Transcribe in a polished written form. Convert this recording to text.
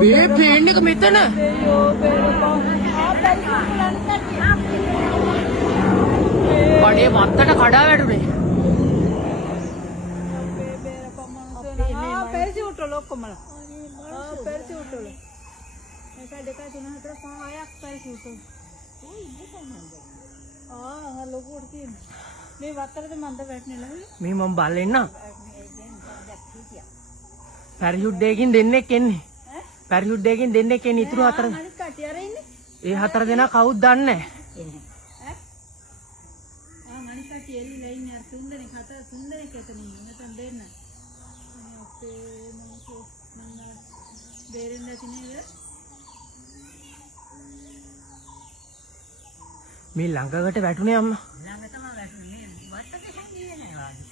බේපේන්නේ එක මෙතන. කඩේ වත්තට කඩා වැටුනේ. පැරිසි උට්ටල ඔක්කොමල. පැරිසි උට්ටල. 1 2 3 4 5 6ක් පැරිසි උට්ටල. ලොකුවට තියෙනවා. මේ වත්තරද මන්ද වැටෙන්නේ නැහැ. මේ මම බලෙන්න. පැරිෂුට් එකකින් දෙන්නෙක් එන්නේ. පැරිෂුට් එකකින් දෙන්නෙක් එන්නේ ඉතුරු හතර. අනිත් කට්ටිය අර ඉන්නේ. ඒ හතර දෙනා කවුද දන්නේ නැහැ. අනිත් කට්ටිය එළිලා ඉන්නේ අර තුන් දෙනෙක් එතන ඉන්නේ. නැතන් දෙන්න. අපේ මොකෝ මම බේරෙන්න ඇති නේද? මේ ළඟකට වැටුනේ අම්මා. ළඟ තමයි වැටුනේ. වත්තක හැංගියේ නෑ වාගේ.